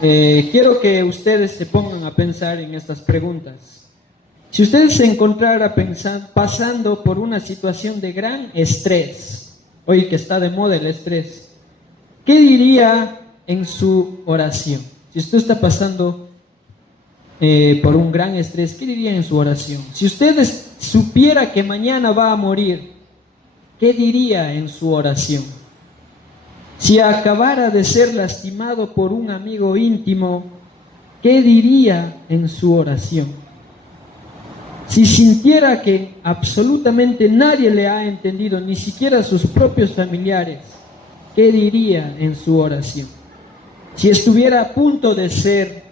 Quiero que ustedes se pongan a pensar en estas preguntas. Si ustedes se encontrara pasando por una situación de gran estrés, hoy que está de moda el estrés, ¿qué diría en su oración? Si usted está pasando por un gran estrés, ¿qué diría en su oración? Si usted supiera que mañana va a morir, ¿qué diría en su oración? Si acabara de ser lastimado por un amigo íntimo, ¿qué diría en su oración? Si sintiera que absolutamente nadie le ha entendido, ni siquiera sus propios familiares, ¿qué diría en su oración? Si estuviera a punto de ser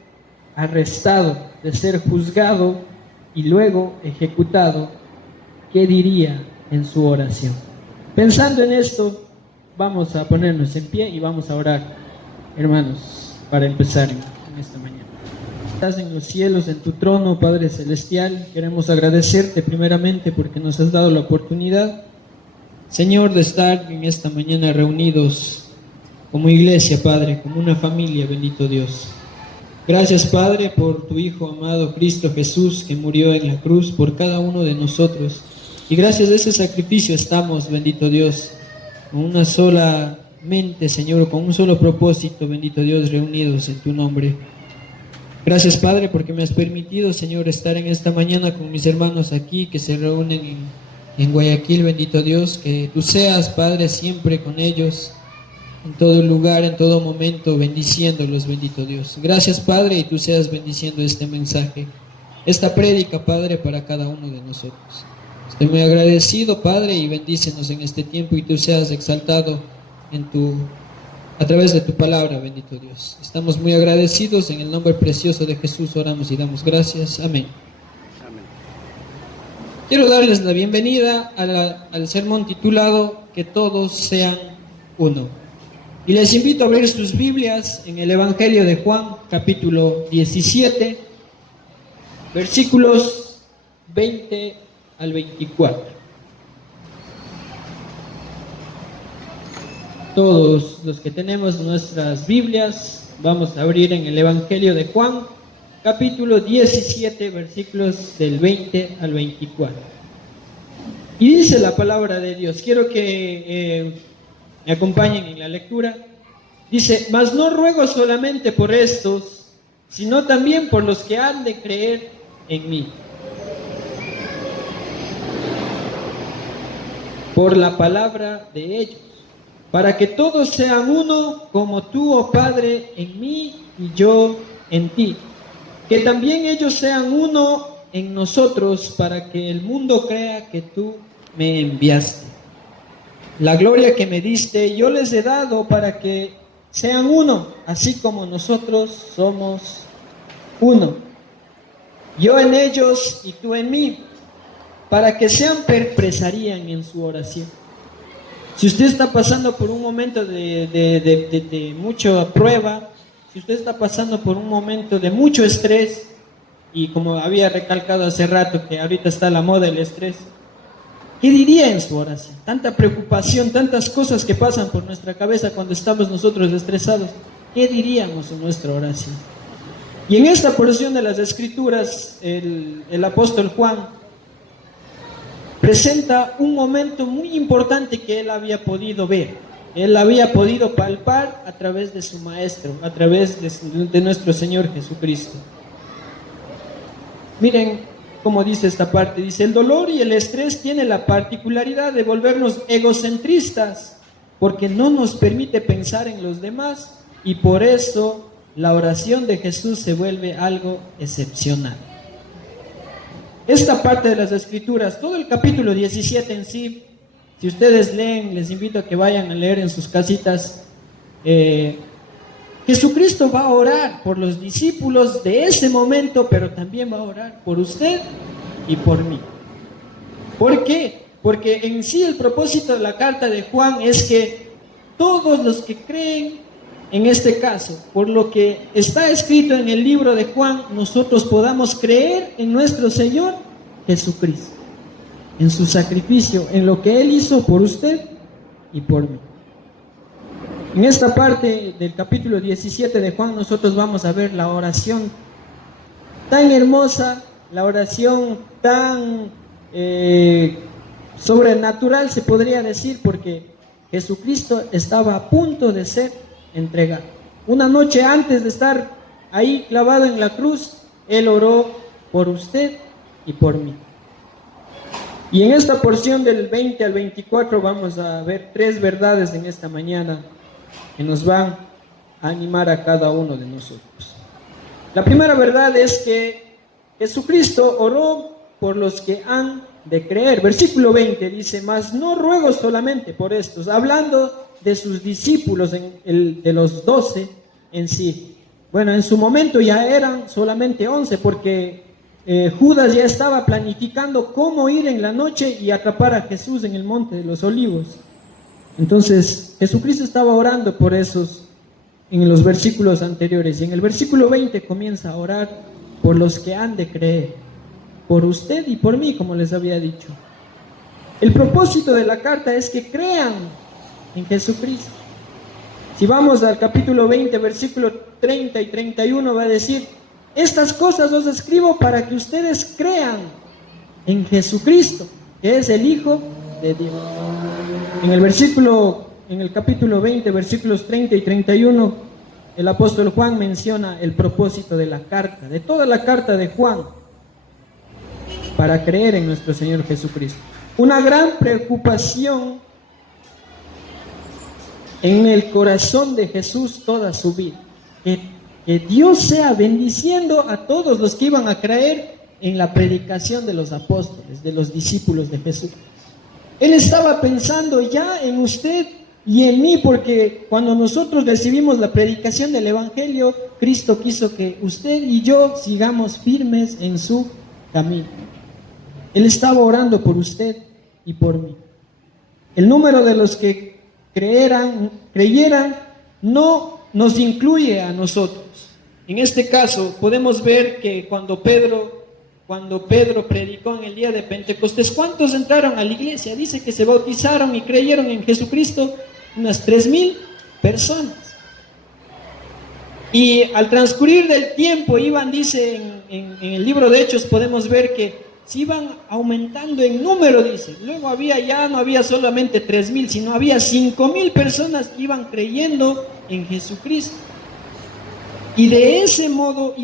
arrestado, de ser juzgado y luego ejecutado, ¿qué diría en su oración? Pensando en esto, vamos a ponernos en pie y vamos a orar, hermanos, para empezar en esta mañana. Estás en los cielos, en tu trono, Padre Celestial. Queremos agradecerte primeramente porque nos has dado la oportunidad, Señor, de estar en esta mañana reunidos como iglesia, Padre, como una familia, bendito Dios. Gracias, Padre, por tu Hijo amado Cristo Jesús, que murió en la cruz por cada uno de nosotros. Y gracias a ese sacrificio estamos, bendito Dios, con una sola mente, Señor, con un solo propósito, bendito Dios, reunidos en tu nombre. Gracias, Padre, porque me has permitido, Señor, estar en esta mañana con mis hermanos aquí que se reúnen en Guayaquil, bendito Dios. Que tú seas, Padre, siempre con ellos, en todo lugar, en todo momento, bendiciéndolos, bendito Dios. Gracias, Padre, y tú seas bendiciendo este mensaje, esta prédica, Padre, para cada uno de nosotros. Estoy muy agradecido, Padre, y bendícenos en este tiempo y tú seas exaltado a través de tu palabra, bendito Dios. Estamos muy agradecidos, en el nombre precioso de Jesús oramos y damos gracias. Amén. Amén. Quiero darles la bienvenida al sermón titulado Que todos sean uno. Y les invito a abrir sus Biblias en el Evangelio de Juan, capítulo 17, versículos 20 al 24. Todos los que tenemos nuestras Biblias, vamos a abrir en el Evangelio de Juan, capítulo 17, versículos del 20 al 24. Y dice la palabra de Dios, quiero que me acompañen en la lectura. Dice: mas no ruego solamente por estos, sino también por los que han de creer en mí, por la palabra de ellos, para que todos sean uno, como tú, oh Padre, en mí y yo en ti. Que también ellos sean uno en nosotros, para que el mundo crea que tú me enviaste. La gloria que me diste yo les he dado, para que sean uno, así como nosotros somos uno. Yo en ellos y tú en mí, para que sean expresarían en su oración. Si usted está pasando por un momento de mucha prueba, si usted está pasando por un momento de mucho estrés, y como había recalcado hace rato que ahorita está la moda del estrés, ¿qué diría en su oración? Tanta preocupación, tantas cosas que pasan por nuestra cabeza cuando estamos nosotros estresados. ¿Qué diríamos en nuestra oración? Y en esta porción de las Escrituras, el apóstol Juan presenta un momento muy importante que él había podido ver. Él había podido palpar a través de su maestro, a través de nuestro Señor Jesucristo. Miren cómo dice esta parte. Dice: el dolor y el estrés tiene la particularidad de volvernos egocentristas, porque no nos permite pensar en los demás, y por eso la oración de Jesús se vuelve algo excepcional. Esta parte de las Escrituras, todo el capítulo 17 en sí, si ustedes leen, les invito a que vayan a leer en sus casitas. Jesucristo va a orar por los discípulos de ese momento, pero también va a orar por usted y por mí. ¿Por qué? Porque en sí el propósito de la carta de Juan es que todos los que creen, en este caso, por lo que está escrito en el libro de Juan, nosotros podamos creer en nuestro Señor Jesucristo, en su sacrificio, en lo que Él hizo por usted y por mí. En esta parte del capítulo 17 de Juan nosotros vamos a ver la oración tan hermosa, la oración tan sobrenatural se podría decir, porque Jesucristo estaba a punto de ser entregado. Una noche antes de estar ahí clavado en la cruz, Él oró por usted y por mí. Y en esta porción del 20 al 24 vamos a ver 3 verdades en esta mañana que nos van a animar a cada uno de nosotros. La primera verdad es que Jesucristo oró por los que han de creer. Versículo 20 dice: mas no ruego solamente por estos, hablando de sus discípulos, de los 12 en sí. Bueno, en su momento ya eran solamente 11, porque Judas ya estaba planificando cómo ir en la noche y atrapar a Jesús en el monte de los olivos. Entonces Jesucristo estaba orando por esos en los versículos anteriores, y en el versículo 20 comienza a orar por los que han de creer, por usted y por mí, como les había dicho. El propósito de la carta es que crean en Jesucristo. Si vamos al capítulo 20, versículo 30 y 31, va a decir: estas cosas os escribo para que ustedes crean en Jesucristo, que es el Hijo de Dios. En el capítulo 20, versículos 30 y 31, el apóstol Juan menciona el propósito de la carta, de toda la carta de Juan, para creer en nuestro Señor Jesucristo. Una gran preocupación en el corazón de Jesús toda su vida, que Dios sea bendiciendo a todos los que iban a creer en la predicación de los apóstoles, de los discípulos de Jesús. Él estaba pensando ya en usted y en mí, porque cuando nosotros recibimos la predicación del Evangelio, Cristo quiso que usted y yo sigamos firmes en su camino. Él estaba orando por usted y por mí. El número de los que creyeran no nos incluye a nosotros. En este caso podemos ver que cuando Pedro predicó en el día de Pentecostés, ¿cuántos entraron a la iglesia? Dice que se bautizaron y creyeron en Jesucristo unas 3,000 personas. Y al transcurrir del tiempo dice en el libro de Hechos, podemos ver que se iban aumentando en número, dice. Luego no había solamente 3,000, sino había 5,000 personas que iban creyendo en Jesucristo. Y de ese modo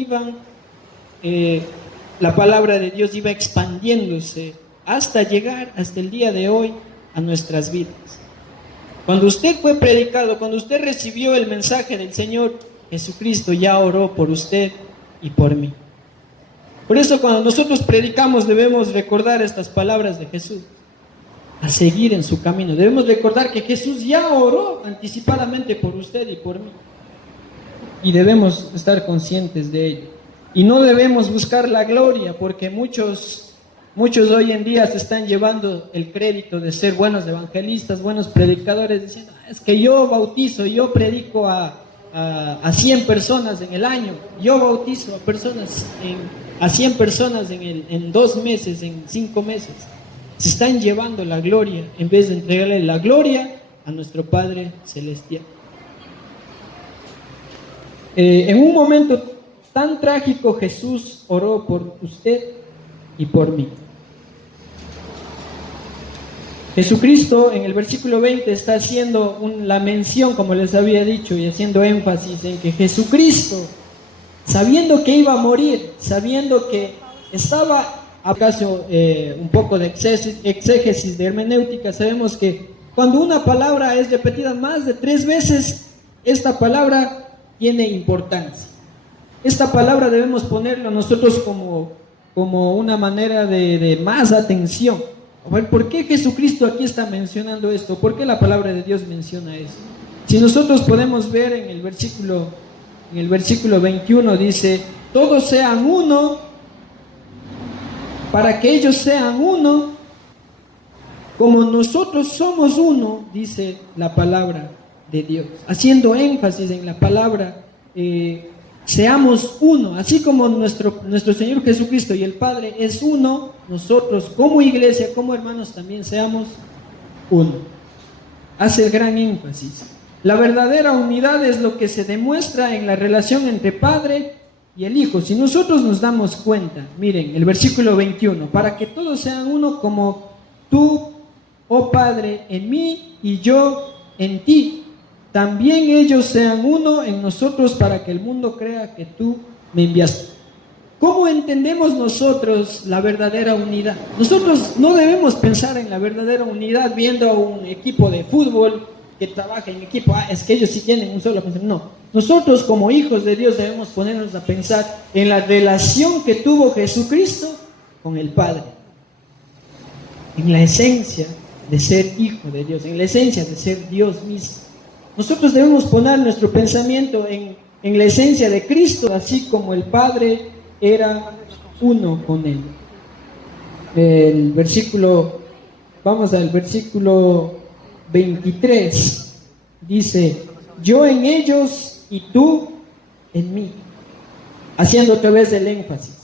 la palabra de Dios iba expandiéndose hasta llegar hasta el día de hoy a nuestras vidas. Cuando usted fue predicado, cuando usted recibió el mensaje del Señor, Jesucristo ya oró por usted y por mí. Por eso cuando nosotros predicamos debemos recordar estas palabras de Jesús, a seguir en su camino. Debemos recordar que Jesús ya oró anticipadamente por usted y por mí. Y debemos estar conscientes de ello. Y no debemos buscar la gloria, porque muchos hoy en día se están llevando el crédito de ser buenos evangelistas, buenos predicadores, diciendo: es que yo bautizo, yo predico a 100 personas en el año, yo bautizo a 100 personas en 2 meses, en 5 meses. Se están llevando la gloria en vez de entregarle la gloria a nuestro Padre Celestial. En un momento tan trágico, Jesús oró por usted y por mí. Jesucristo en el versículo 20 está haciendo la mención, como les había dicho, y haciendo énfasis en que Jesucristo, sabiendo que iba a morir, sabiendo que estaba, acaso un poco de exégesis de hermenéutica, sabemos que cuando una palabra es repetida más de 3 veces, esta palabra tiene importancia. Esta palabra debemos ponerlo nosotros como una manera de más atención. A ver, ¿por qué Jesucristo aquí está mencionando esto? ¿Por qué la palabra de Dios menciona esto? Si nosotros podemos ver en el versículo 21, dice: todos sean uno, para que ellos sean uno, como nosotros somos uno, dice la palabra de Dios, haciendo énfasis en la palabra, seamos uno, así como nuestro Señor Jesucristo y el Padre es uno, nosotros como iglesia, como hermanos también seamos uno. Hace el gran énfasis. La verdadera unidad es lo que se demuestra en la relación entre Padre y el Hijo. Si nosotros nos damos cuenta, miren, el versículo 21, para que todos sean uno como tú, oh Padre, en mí y yo en ti. También ellos sean uno en nosotros para que el mundo crea que tú me enviaste. ¿Cómo entendemos nosotros la verdadera unidad? Nosotros no debemos pensar en la verdadera unidad viendo a un equipo de fútbol que trabaja en equipo. Es que ellos sí tienen un solo pensamiento. No. Nosotros como hijos de Dios debemos ponernos a pensar en la relación que tuvo Jesucristo con el Padre. En la esencia de ser hijo de Dios, en la esencia de ser Dios mismo. Nosotros debemos poner nuestro pensamiento en la esencia de Cristo, así como el Padre era uno con Él. Vamos al versículo 23. Dice, yo en ellos y tú en mí. Haciendo otra vez el énfasis.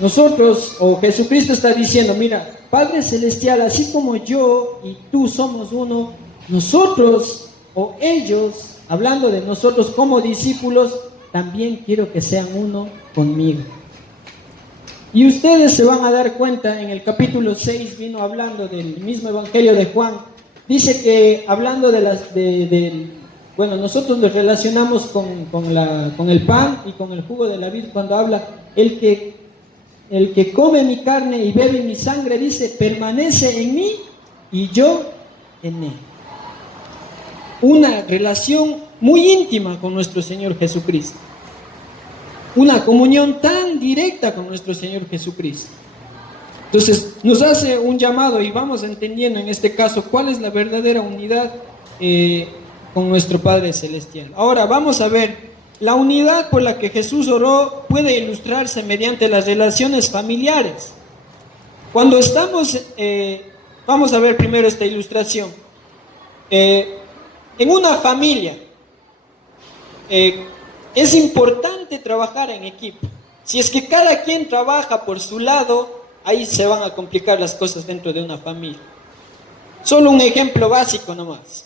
Nosotros, o Jesucristo está diciendo, mira, Padre Celestial, así como yo y tú somos uno, nosotros o ellos, hablando de nosotros como discípulos, también quiero que sean uno conmigo. Y ustedes se van a dar cuenta, en el capítulo 6 vino hablando del mismo Evangelio de Juan, dice que hablando bueno, nosotros nos relacionamos con el pan y con el jugo de la vid cuando habla, el que come mi carne y bebe mi sangre, dice, permanece en mí y yo en él. Una relación muy íntima con nuestro Señor Jesucristo. Una comunión tan directa con nuestro Señor Jesucristo. Entonces nos hace un llamado y vamos entendiendo en este caso cuál es la verdadera unidad con nuestro Padre Celestial. Ahora vamos a ver, la unidad por la que Jesús oró puede ilustrarse mediante las relaciones familiares. Cuando estamos, vamos a ver primero esta ilustración. En una familia es importante trabajar en equipo. Si es que cada quien trabaja por su lado, ahí se van a complicar las cosas dentro de una familia. Solo un ejemplo básico nomás.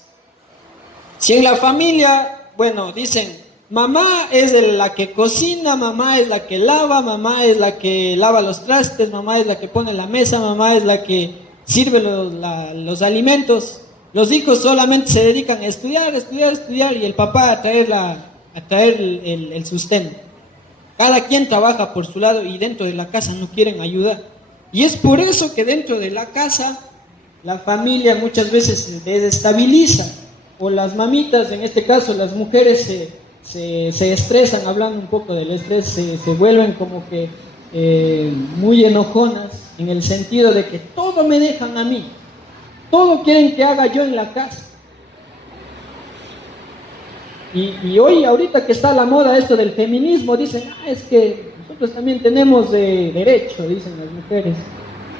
Si en la familia, bueno, dicen, mamá es la que cocina, mamá es la que lava, mamá es la que lava los trastes, mamá es la que pone la mesa, mamá es la que sirve los alimentos. Los hijos solamente se dedican a estudiar y el papá a traer el sustento. Cada quien trabaja por su lado y dentro de la casa no quieren ayudar. Y es por eso que dentro de la casa la familia muchas veces se desestabiliza. O las mamitas, en este caso las mujeres se estresan, hablando un poco del estrés, se vuelven como que muy enojonas en el sentido de que todo me dejan a mí. Todo quieren que haga yo en la casa. Y hoy, ahorita que está la moda esto del feminismo, dicen, es que nosotros también tenemos derecho, dicen las mujeres.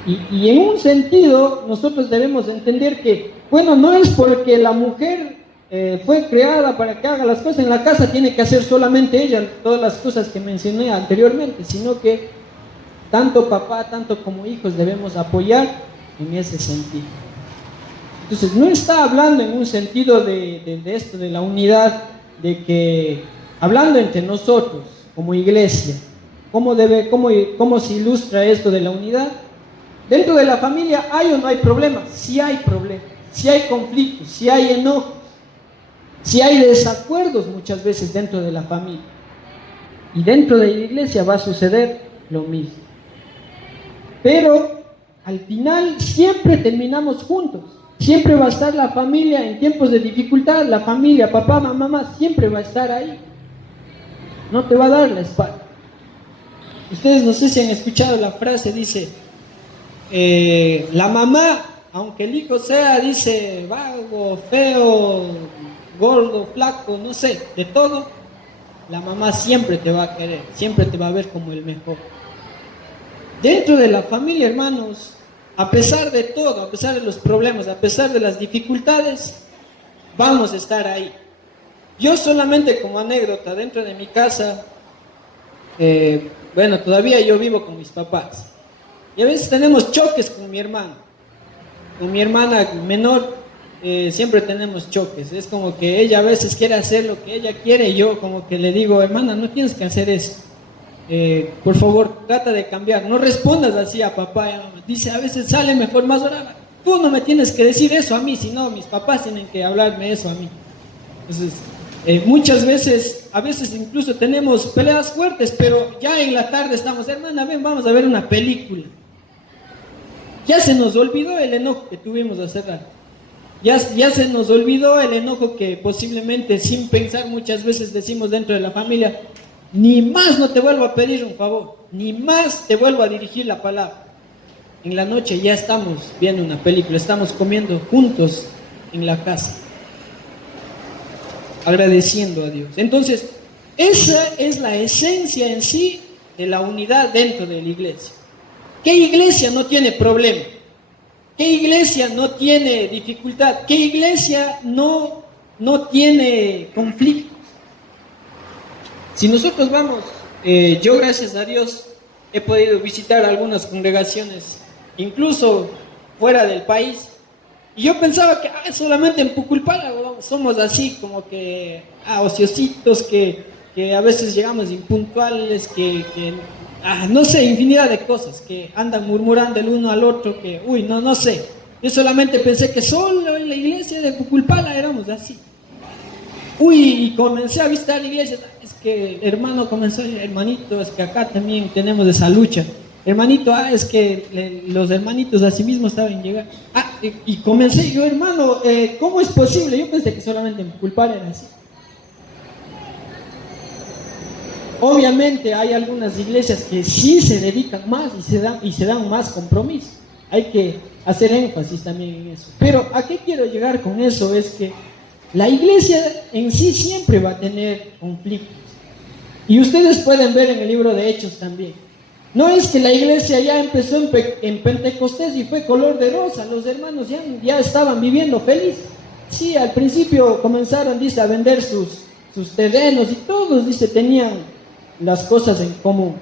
Y en un sentido, nosotros debemos entender que, bueno, no es porque la mujer fue creada para que haga las cosas en la casa, tiene que hacer solamente ella todas las cosas que mencioné anteriormente, sino que tanto papá, tanto como hijos debemos apoyar en ese sentido. Entonces, no está hablando en un sentido de esto, de la unidad, de que, hablando entre nosotros, como iglesia, ¿cómo se ilustra esto de la unidad? Dentro de la familia, ¿hay o no hay problemas? Sí hay problemas, sí hay conflictos, sí hay enojos, sí hay desacuerdos muchas veces dentro de la familia. Y dentro de la iglesia va a suceder lo mismo. Pero, al final, siempre terminamos juntos. Siempre va a estar la familia en tiempos de dificultad, la familia, papá, mamá, siempre va a estar ahí. No te va a dar la espalda. Ustedes no sé si han escuchado la frase, dice, la mamá, aunque el hijo sea, dice, vago, feo, gordo, flaco, no sé, de todo, la mamá siempre te va a querer, siempre te va a ver como el mejor. Dentro de la familia, hermanos, a pesar de todo, a pesar de los problemas, a pesar de las dificultades, vamos a estar ahí. Yo solamente como anécdota, dentro de mi casa, bueno, todavía yo vivo con mis papás. Y a veces tenemos choques con mi hermana menor. siempre tenemos choques. Es como que ella a veces quiere hacer lo que ella quiere y yo como que le digo, hermana, no tienes que hacer eso. Por favor, trata de cambiar. No respondas así a papá y a mamá. Dice, a veces sale mejor más orar. Tú no me tienes que decir eso a mí, sino mis papás tienen que hablarme eso a mí. Entonces, muchas veces, a veces incluso tenemos peleas fuertes, pero ya en la tarde estamos, hermana, ven, vamos a ver una película. Ya se nos olvidó el enojo que tuvimos hace rato. Ya se nos olvidó el enojo que posiblemente sin pensar muchas veces decimos dentro de la familia, ni más no te vuelvo a pedir un favor, ni más te vuelvo a dirigir la palabra. En la noche ya estamos viendo una película, estamos comiendo juntos en la casa, agradeciendo a Dios. Entonces, esa es la esencia en sí de la unidad dentro de la iglesia. ¿Qué iglesia no tiene problema? ¿Qué iglesia no tiene dificultad? ¿Qué iglesia no tiene conflictos? Si nosotros vamos, yo gracias a Dios he podido visitar algunas congregaciones, incluso fuera del país, y yo pensaba que solamente en Pucallpa somos así, como que ociositos, que a veces llegamos impuntuales, no sé, infinidad de cosas, que andan murmurando el uno al otro, que, no sé. Yo solamente pensé que solo en la iglesia de Pucallpa éramos así. Y comencé a visitar iglesias, es que hermanito, es que acá también tenemos esa lucha. Hermanito, es que los hermanitos así mismo estaban llegando. Y comencé yo, hermano, ¿cómo es posible? Yo pensé que solamente en Pucallpa era así. Obviamente hay algunas iglesias que sí se dedican más y se dan más compromiso. Hay que hacer énfasis también en eso. Pero ¿a qué quiero llegar con eso? Es que la iglesia en sí siempre va a tener conflictos. Y ustedes pueden ver en el libro de Hechos también. No es que la iglesia ya empezó en Pentecostés y fue color de rosa. Los hermanos ya estaban viviendo felices. Sí, al principio comenzaron, dice, a vender sus terrenos y todos, dice, tenían las cosas en común.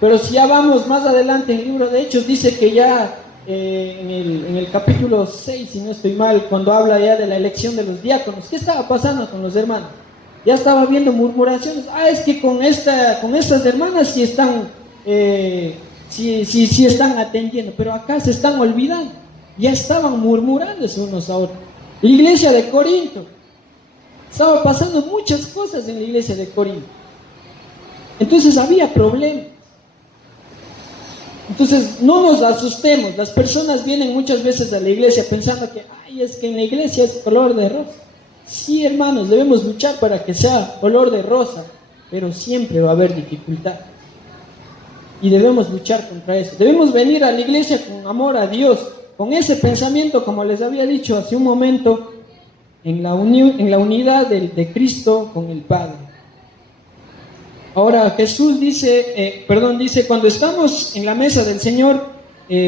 Pero si ya vamos más adelante en el libro de Hechos, dice que ya en el capítulo 6, si no estoy mal, cuando habla ya de la elección de los diáconos, ¿qué estaba pasando con los hermanos? Ya estaba viendo murmuraciones. Es que con estas hermanas sí están sí están atendiendo, pero acá se están olvidando. Ya estaban murmurándose unos a otros. La iglesia de Corinto, estaba pasando muchas cosas en la iglesia de Corinto. Entonces había problemas. Entonces no nos asustemos. Las personas vienen muchas veces a la iglesia pensando que es que en la iglesia es color de rosa. Sí, hermanos, debemos luchar para que sea color de rosa, pero siempre va a haber dificultad. Y debemos luchar contra eso. Debemos venir a la iglesia con amor a Dios, con ese pensamiento, como les había dicho hace un momento, en la unidad de Cristo con el Padre. Ahora Jesús dice, cuando estamos en la mesa del Señor,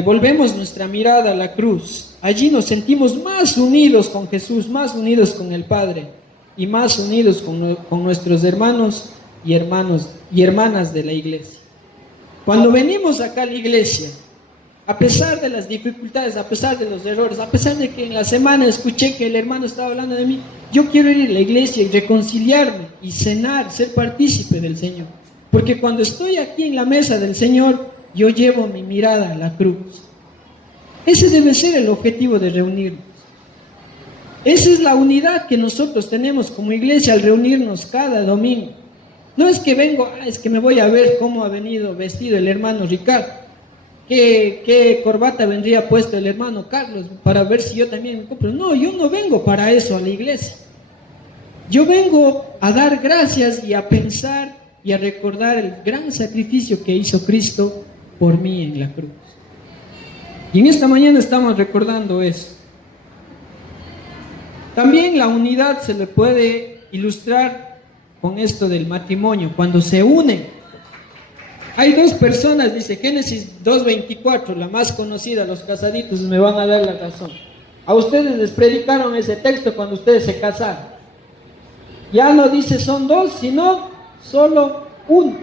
volvemos nuestra mirada a la cruz. Allí nos sentimos más unidos con Jesús, más unidos con el Padre y más unidos con nuestros hermanos y hermanas de la iglesia. Cuando venimos acá a la iglesia, a pesar de las dificultades, a pesar de los errores, a pesar de que en la semana escuché que el hermano estaba hablando de mí, yo quiero ir a la iglesia y reconciliarme y cenar, ser partícipe del Señor. Porque cuando estoy aquí en la mesa del Señor, yo llevo mi mirada a la cruz. Ese debe ser el objetivo de reunirnos. Esa es la unidad que nosotros tenemos como iglesia al reunirnos cada domingo. No es que vengo, es que me voy a ver cómo ha venido vestido el hermano Ricardo. ¿Qué corbata vendría puesto el hermano Carlos para ver si yo también me compro? No, yo no vengo para eso a la iglesia. Yo vengo a dar gracias y a pensar y a recordar el gran sacrificio que hizo Cristo por mí en la cruz. Y en esta mañana estamos recordando eso. También la unidad se le puede ilustrar con esto del matrimonio, cuando se unen. Hay dos personas, dice Génesis 2:24, la más conocida, los casaditos me van a dar la razón. A ustedes les predicaron ese texto cuando ustedes se casaron. Ya no dice son dos, sino solo uno.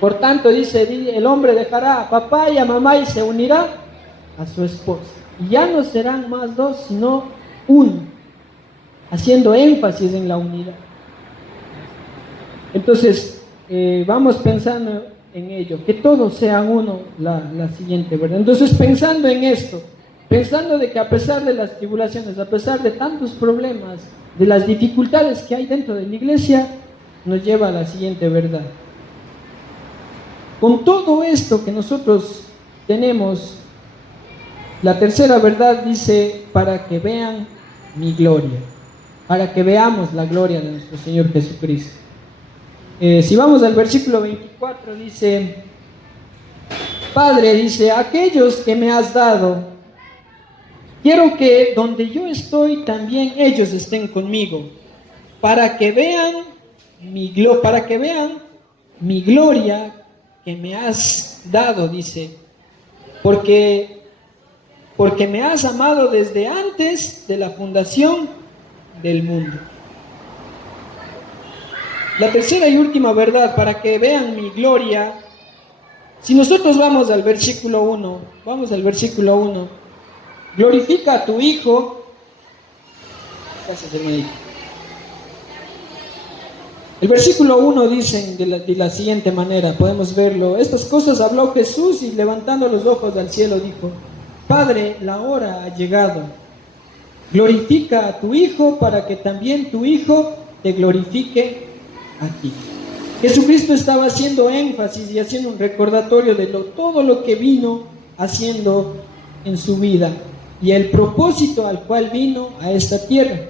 Por tanto, dice, el hombre dejará a papá y a mamá y se unirá a su esposa. Y ya no serán más dos, sino uno, haciendo énfasis en la unidad. Entonces, vamos pensando en ello, que todos sean uno, la siguiente verdad. Entonces, pensando en esto, pensando de que a pesar de las tribulaciones, a pesar de tantos problemas, de las dificultades que hay dentro de la iglesia, nos lleva a la siguiente verdad. Con todo esto que nosotros tenemos, la tercera verdad dice, para que vean mi gloria, para que veamos la gloria de nuestro Señor Jesucristo. Si vamos al versículo 24, dice, Padre, dice, aquellos que me has dado, quiero que donde yo estoy, también ellos estén conmigo, para que vean mi gloria que me has dado, dice, porque me has amado desde antes de la fundación del mundo. La tercera y última verdad, para que vean mi gloria, si nosotros vamos al versículo 1, glorifica a tu Hijo. El versículo 1 dice de la siguiente manera, podemos verlo, estas cosas habló Jesús y levantando los ojos al cielo dijo, Padre, la hora ha llegado, glorifica a tu Hijo para que también tu Hijo te glorifique a ti. Jesucristo estaba haciendo énfasis y haciendo un recordatorio de todo lo que vino haciendo en su vida y el propósito al cual vino a esta tierra,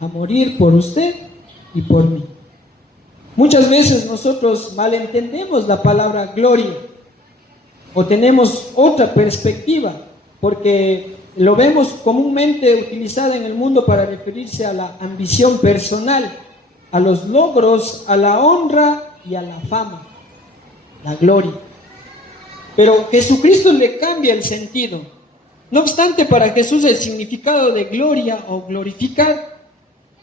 a morir por usted y por mí. Muchas veces nosotros malentendemos la palabra gloria o tenemos otra perspectiva porque lo vemos comúnmente utilizada en el mundo para referirse a la ambición personal, a los logros, a la honra y a la fama, la gloria. Pero Jesucristo le cambia el sentido. No obstante, para Jesús el significado de gloria o glorificar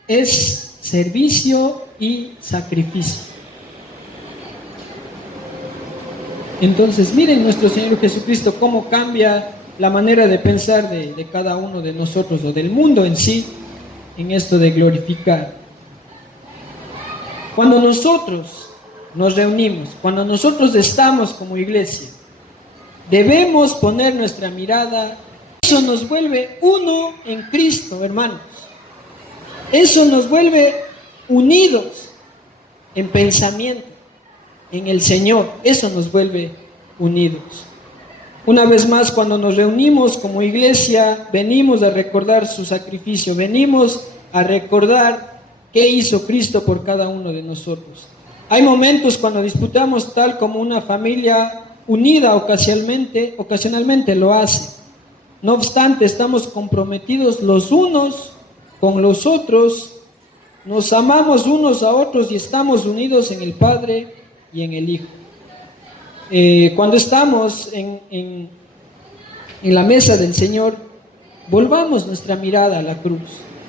es servicio y sacrificio. Entonces, miren nuestro Señor Jesucristo cómo cambia la manera de pensar de cada uno de nosotros o del mundo en sí en esto de glorificar. Cuando nosotros nos reunimos, cuando nosotros estamos como iglesia, debemos poner nuestra mirada. Eso nos vuelve uno en Cristo, hermanos. Eso nos vuelve unidos en pensamiento, en el Señor. Eso nos vuelve unidos. Una vez más, cuando nos reunimos como iglesia, venimos a recordar su sacrificio, venimos a recordar qué hizo Cristo por cada uno de nosotros. Hay momentos cuando disputamos tal como una familia unida ocasionalmente lo hace. No obstante, estamos comprometidos los unos con los otros, nos amamos unos a otros y estamos unidos en el Padre y en el Hijo. Cuando estamos en la mesa del Señor, volvamos nuestra mirada a la cruz,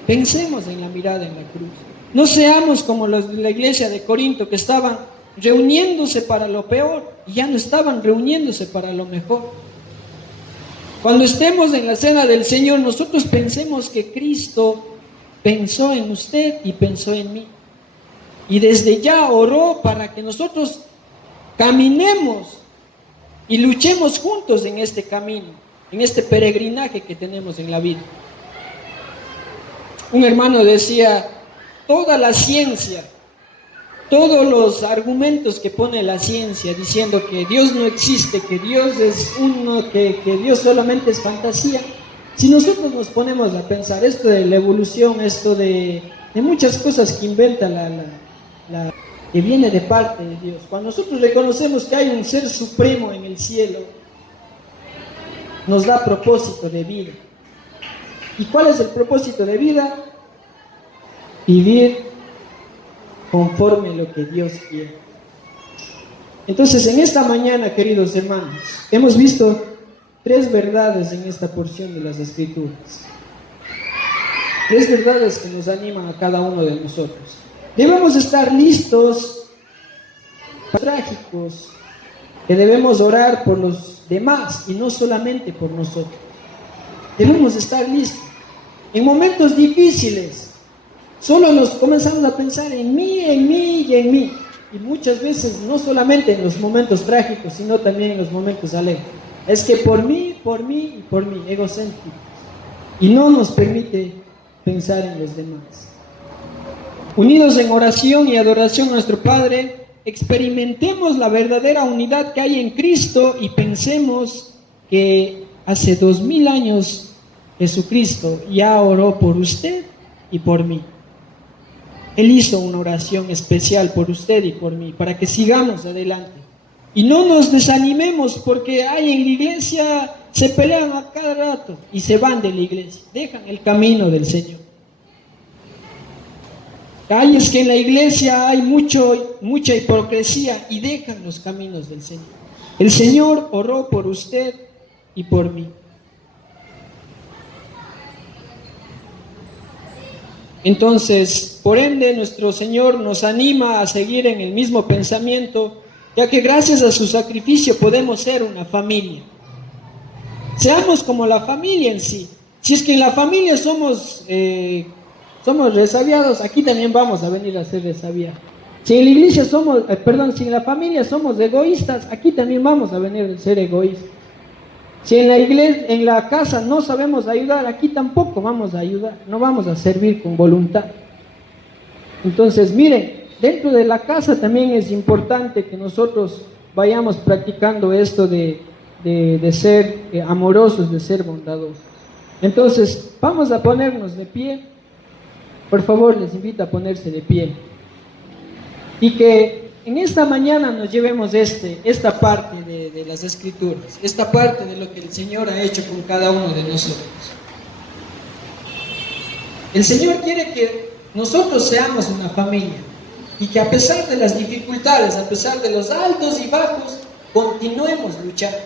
pensemos en la mirada en la cruz. No seamos como los de la iglesia de Corinto que estaban reuniéndose para lo peor y ya no estaban reuniéndose para lo mejor. Cuando estemos en la cena del Señor, nosotros pensemos que Cristo pensó en usted y pensó en mí. Y desde ya oró para que nosotros caminemos y luchemos juntos en este camino, en este peregrinaje que tenemos en la vida. Un hermano decía, toda la ciencia, todos los argumentos que pone la ciencia diciendo que Dios no existe, que Dios es uno, que Dios solamente es fantasía. Si nosotros nos ponemos a pensar esto de la evolución, esto de muchas cosas que inventa que viene de parte de Dios, cuando nosotros reconocemos que hay un ser supremo en el cielo, nos da propósito de vida. ¿Y cuál es el propósito de vida? Vivir conforme a lo que Dios quiere. Entonces, en esta mañana, queridos hermanos, hemos visto 3 verdades en esta porción de las Escrituras. 3 verdades que nos animan a cada uno de nosotros. Debemos estar listos para trágicos, que debemos orar por los demás y no solamente por nosotros. debemos estar listos. En momentos difíciles, solo nos comenzamos a pensar en mí, en mí y en mí. Y muchas veces, no solamente en los momentos trágicos, sino también en los momentos alegres. Es que por mí y por mí, egocéntricos. Y no nos permite pensar en los demás. Unidos en oración y adoración a nuestro Padre, experimentemos la verdadera unidad que hay en Cristo y pensemos que hace 2000 años Jesucristo ya oró por usted y por mí. Él hizo una oración especial por usted y por mí, para que sigamos adelante. Y no nos desanimemos porque hay en la iglesia, se pelean a cada rato y se van de la iglesia, dejan el camino del Señor. Es que en la iglesia hay mucha hipocresía y dejan los caminos del Señor. El Señor oró por usted y por mí. Entonces, por ende, nuestro Señor nos anima a seguir en el mismo pensamiento, ya que gracias a su sacrificio podemos ser una familia. Seamos como la familia en sí. Si es que en la familia somos resabiados, aquí también vamos a venir a ser resabiados. Si en la iglesia si en la familia somos egoístas, aquí también vamos a venir a ser egoístas. Si en la iglesia, en la casa no sabemos ayudar, aquí tampoco vamos a ayudar, no vamos a servir con voluntad. Entonces, miren, dentro de la casa también es importante que nosotros vayamos practicando esto de ser amorosos, de ser bondadosos. Entonces, vamos a ponernos de pie. Por favor, les invito a ponerse de pie. Y que en esta mañana nos llevemos esta parte de las Escrituras, esta parte de lo que el Señor ha hecho con cada uno de nosotros. El Señor quiere que nosotros seamos una familia y que a pesar de las dificultades, a pesar de los altos y bajos, continuemos luchando.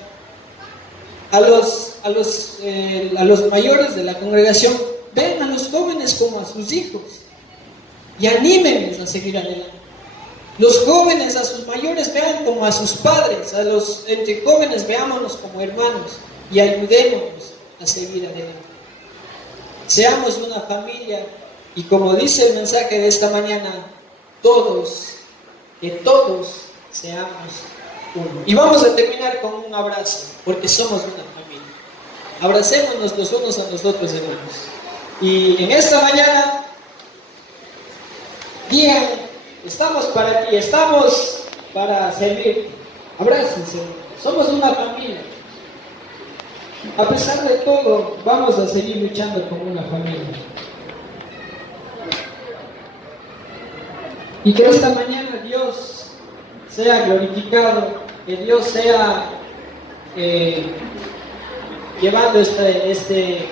A los mayores de la congregación, ven a los jóvenes como a sus hijos y anímenlos a seguir adelante. Los jóvenes a sus mayores vean como a sus padres, entre jóvenes veámonos como hermanos y ayudémonos a seguir adelante. Seamos una familia y como dice el mensaje de esta mañana, que todos seamos uno. Y vamos a terminar con un abrazo, porque somos una familia. Abracémonos los unos a los otros, hermanos. Y en esta mañana, digan, estamos para ti, estamos para servir. Abrácense, somos una familia. A pesar de todo, vamos a seguir luchando como una familia. Y que esta mañana Dios sea glorificado, que Dios sea llevando este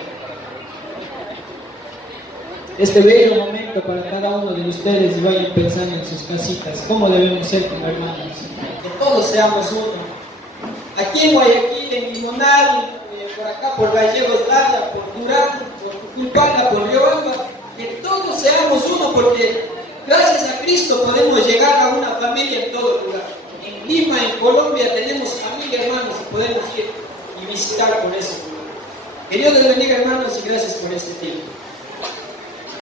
bello momento para cada uno de ustedes y vayan pensando en sus casitas, cómo debemos ser como hermanos. Que todos seamos uno. Aquí en Guayaquil, en Limonal, por acá, por Gallegos Laya, por Durán, por Tucupala, por Riobamba, que todos seamos uno, porque gracias a Cristo podemos llegar a una familia en todo lugar. En Lima, en Colombia, tenemos familia, hermanos, y podemos ir y visitar por eso. Que Dios les bendiga, hermanos, y gracias por este tiempo.